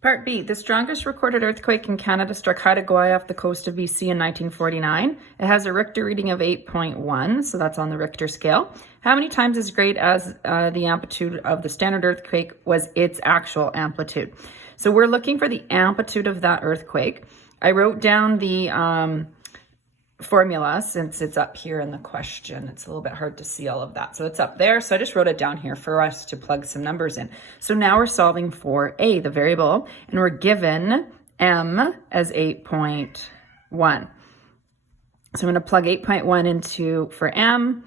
Part B, the strongest recorded earthquake in Canada struck Haida Gwaii off the coast of BC in 1949. It has a Richter reading of 8.1, so that's on the Richter scale. How many times as great as the amplitude of the standard earthquake was its actual amplitude? So we're looking for the amplitude of that earthquake. I wrote down the formula since it's up here in the question. It's a little bit hard to see all of that. So it's up there. So I just wrote it down here for us to plug some numbers in. So now we're solving for A, the variable, and we're given M as 8.1. So I'm going to plug 8.1 for M,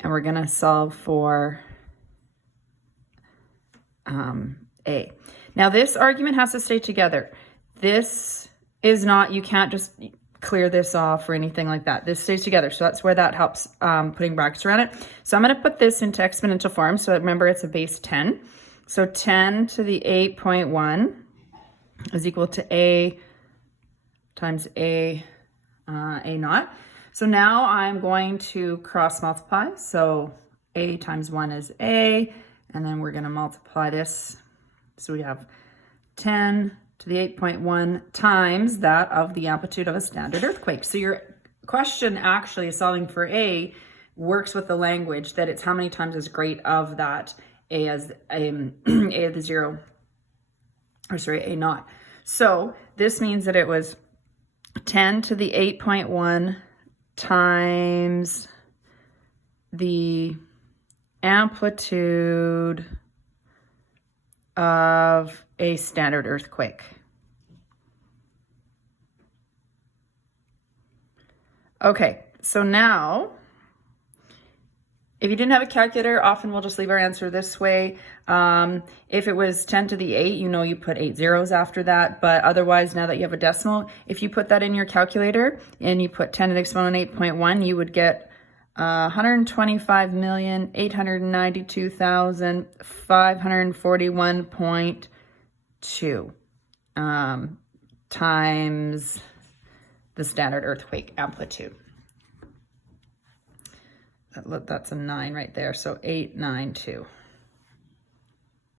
and we're going to solve for A. Now this argument has to stay together. This is not, you can't just clear this off or anything like that. This stays together. So that's where that helps putting brackets around it. So I'm going to put this into exponential form. So remember, it's a base 10. So 10 to the 8.1 is equal to A times A naught. So now I'm going to cross multiply. So A times 1 is A, and then we're going to multiply this. So we have 10 to the 8.1 times that of the amplitude of a standard earthquake. So your question actually is solving for A, works with the language that it's how many times as great of that A as A of the zero, or sorry, A naught. So this means that it was 10 to the 8.1 times the amplitude of a standard earthquake. Okay, so now, if you didn't have a calculator, often we'll just leave our answer this way. If it was 10 to the 8, you know you put 8 zeros after that, but otherwise, now that you have a decimal, if you put that in your calculator and you put 10 to the exponent 8.1, you would get 125,892,541.2 times the standard earthquake amplitude. That's a 9 right there, so 892.